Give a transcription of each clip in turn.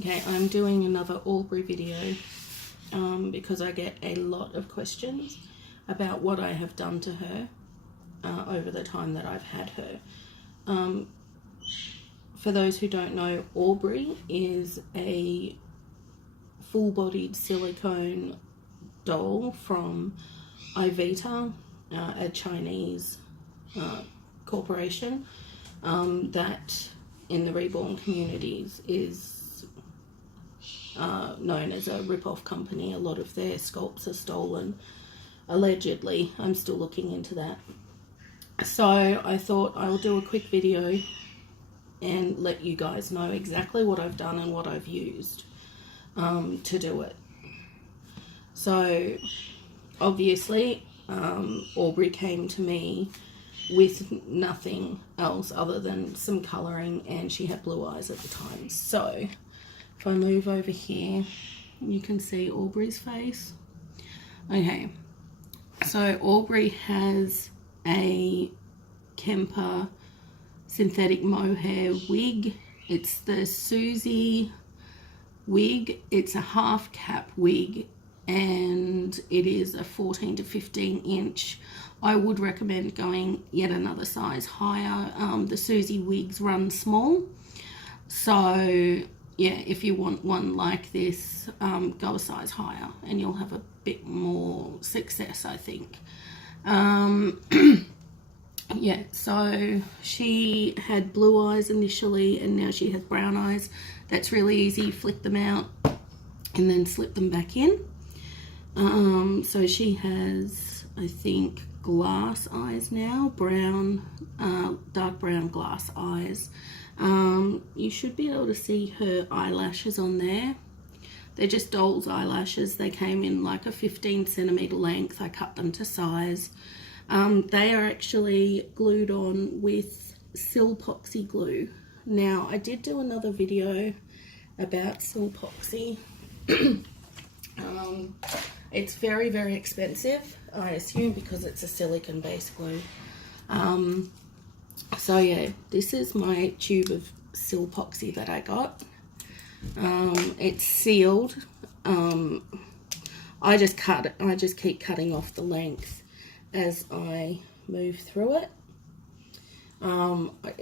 Okay, I'm doing another Aubrey video because I get a lot of questions about what I have done to her over the time that I've had her. For those who don't know, Aubrey is a full-bodied silicone doll from Ivita, a Chinese corporation that in the reborn communities is known as a rip-off company. A lot of their sculpts are stolen, allegedly. I'm still looking into that. So I thought I'll do a quick video and let you guys know exactly what I've done and what I've used to do it. So obviously Aubrey came to me with nothing else other than some colouring, and she had blue eyes at the time. So if I move over here, you can see Aubrey's face. Okay, so Aubrey has a Kemper synthetic mohair wig. It's the Susie wig. It's a half cap wig and it is a 14 to 15 inch. I would recommend going yet another size higher. The Susie wigs run small, so yeah, if you want one like this, go a size higher and you'll have a bit more success, I think. Yeah, so she had blue eyes initially and now she has brown eyes. That's really easy. Flick them out and then slip them back in. So she has, I think, glass eyes now, brown, dark brown glass eyes. You should be able to see her eyelashes on there. They're just doll's eyelashes. They came in like a 15 centimeter length. I cut them to size. They are actually glued on with Silpoxy glue. Now, I did do another video about Silpoxy. It's very, very expensive, I assume, because it's a silicone-based glue. So yeah, this is my tube of Silpoxy that I got. It's sealed. I just keep cutting off the length as I move through it.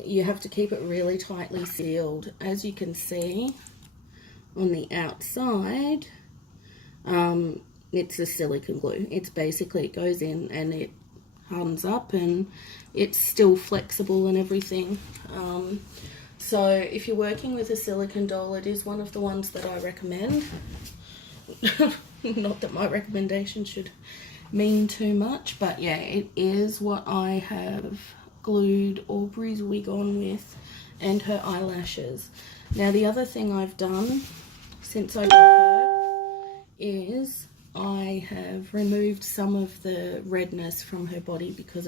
You have to keep it really tightly sealed. As you can see on the outside, it's a silicone glue. It's basically, it goes in and it hardens up and it's still flexible and everything. So if you're working with a silicone doll, it is one of the ones that I recommend. Not that my recommendation should mean too much, but yeah, it is what I have glued Aubrey's wig on with, and her eyelashes. Now the other thing I've done since I got her is I have removed some of the redness from her body because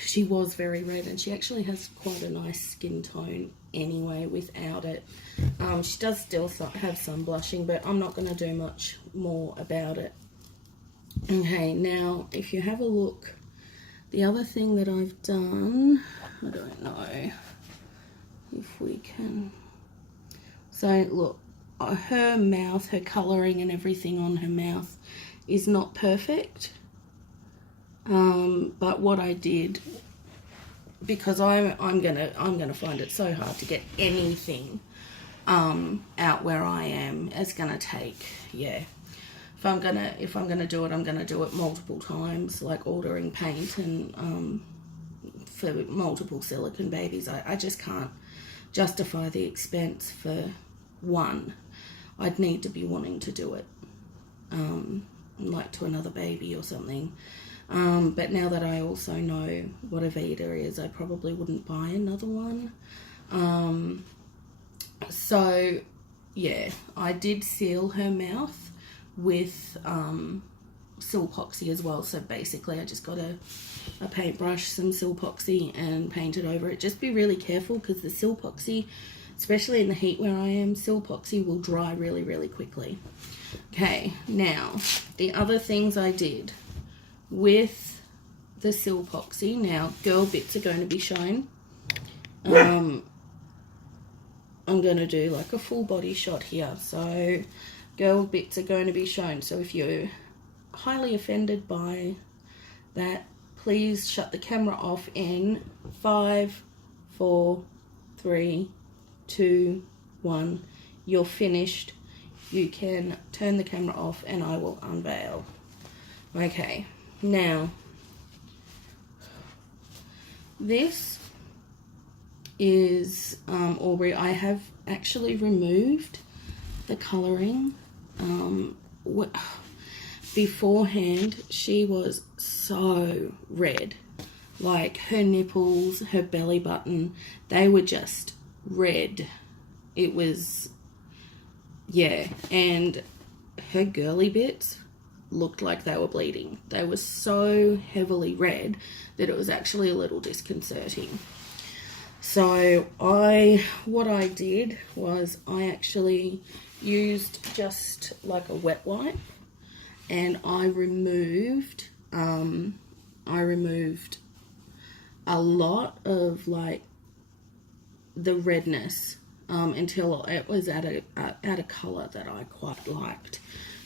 she was very red, and she actually has quite a nice skin tone anyway without it. She does still have some blushing, but I'm not going to do much more about it. Okay, now if you have a look, the other thing that I've done, I don't know if we can, so look, her mouth, her colouring and everything on her mouth is not perfect. But what I did, because I'm gonna find it so hard to get anything out where I am. It's gonna take, yeah. If I'm gonna do it, I'm gonna do it multiple times, like ordering paint and for multiple silicone babies. I just can't justify the expense for one. I'd need to be wanting to do it like to another baby or something. But now that I also know what a Ivita is, I probably wouldn't buy another one. So yeah, I did seal her mouth with Silpoxy as well. So basically I just got a paintbrush, some Silpoxy, and painted over it. Just be really careful because the Silpoxy, especially in the heat where I am, Silpoxy will dry really, really quickly. Okay, now the other things I did with the Silpoxy, now girl bits are going to be shown. I'm going to do like a full body shot here. So girl bits are going to be shown. So if you're highly offended by that, please shut the camera off in 5, 4, 3, 2, 1. You're finished. You can turn the camera off and I will unveil. Okay, now this is Aubrey. I have actually removed the colouring. Beforehand, she was so red. Like her nipples, her belly button, they were just red. It was, yeah, and her girly bits looked like they were bleeding. They were so heavily red that it was actually a little disconcerting. So what I did was I actually used just like a wet wipe, and I removed a lot of like the redness until it was at a colour that I quite liked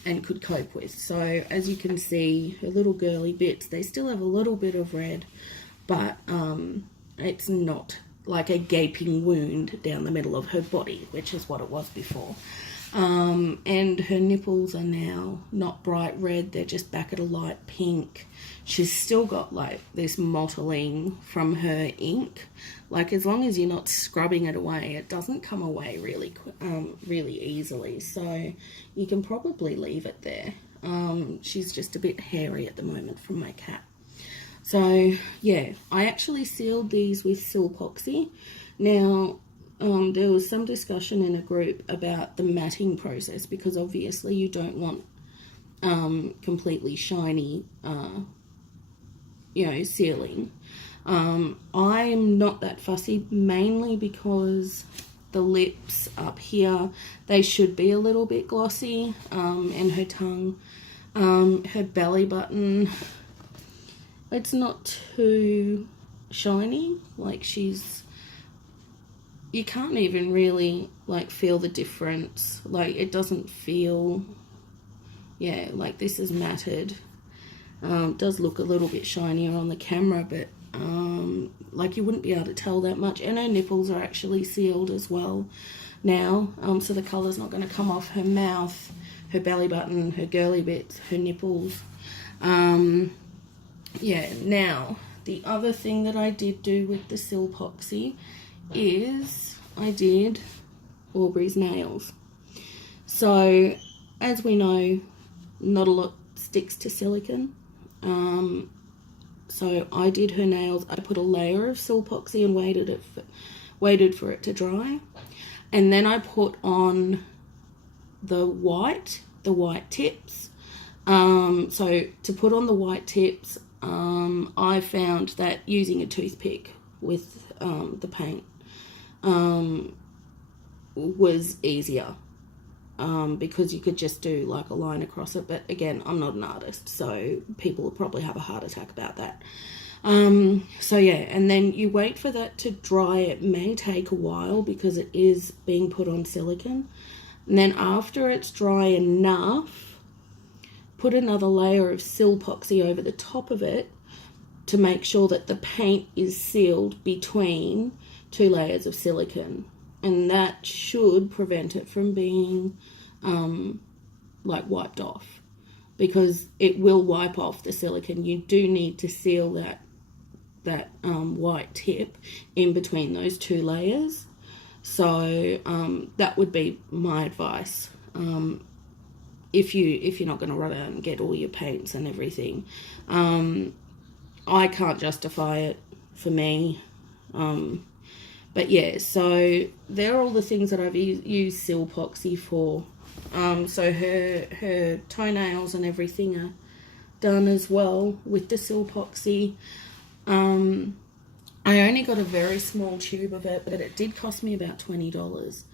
and could cope with. So as you can see, her little girly bits, they still have a little bit of red, but it's not like a gaping wound down the middle of her body, which is what it was before. And her nipples are now not bright red, they're just back at a light pink. She's still got like this mottling from her ink. Like as long as you're not scrubbing it away, it doesn't come away really easily. So you can probably leave it there. She's just a bit hairy at the moment from my cat. So yeah, I actually sealed these with Silkoxy. Now, there was some discussion in a group about the matting process, because obviously you don't want completely shiny, sealing. I'm not that fussy, mainly because the lips up here, they should be a little bit glossy, and her tongue, her belly button, it's not too shiny. Like you can't even really like feel the difference. Like it doesn't feel, yeah, like this is matted. Does look a little bit shinier on the camera, but like you wouldn't be able to tell that much. And her nipples are actually sealed as well now, so the colour's not going to come off her mouth, her belly button, her girly bits, her nipples. Yeah, now the other thing that I did do with the Silpoxy is I did Aubrey's nails. So as we know, not a lot sticks to silicone. So I did her nails. I put a layer of Silpoxy and waited for it to dry, and then I put on the white tips. So to put on the white tips, I found that using a toothpick with the paint was easier, because you could just do like a line across it. But again, I'm not an artist, so people will probably have a heart attack about that. So yeah, and then you wait for that to dry. It may take a while because it is being put on silicone. And then after it's dry enough, put another layer of Silpoxy over the top of it to make sure that the paint is sealed between 2 layers of silicone, and that should prevent it from being like wiped off, because it will wipe off the silicone. You do need to seal that white tip in between those 2 layers. So that would be my advice. If you're not going to run out and get all your paints and everything. I can't justify it for me. But yeah, so they're all the things that I've used Silpoxy for. So her toenails and everything are done as well with the Silpoxy. I only got a very small tube of it, but it did cost me about $20.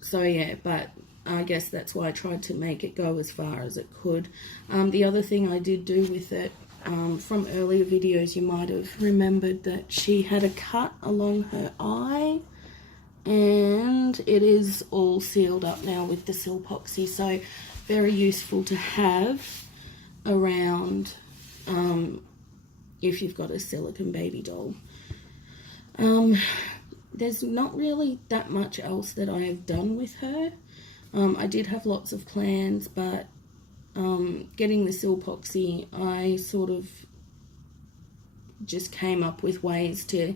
So yeah, but I guess that's why I tried to make it go as far as it could. The other thing I did do with it, from earlier videos you might have remembered that she had a cut along her eye, and it is all sealed up now with the Silpoxy, so very useful to have around if you've got a silicone baby doll. There's not really that much else that I have done with her. I did have lots of plans, but getting the Silpoxy, I sort of just came up with ways to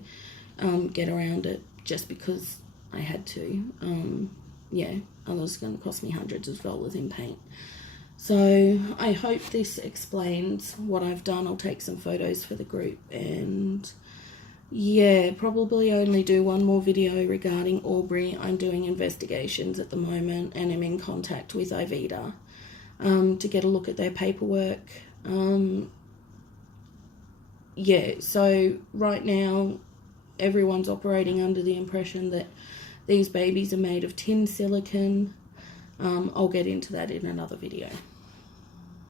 get around it just because I had to. Yeah, otherwise it's going to cost me hundreds of dollars in paint. So I hope this explains what I've done. I'll take some photos for the group, and yeah, probably only do one more video regarding Aubrey. I'm doing investigations at the moment, and I'm in contact with Ivita to get a look at their paperwork. Yeah, so right now everyone's operating under the impression that these babies are made of tin silicone. I'll get into that in another video.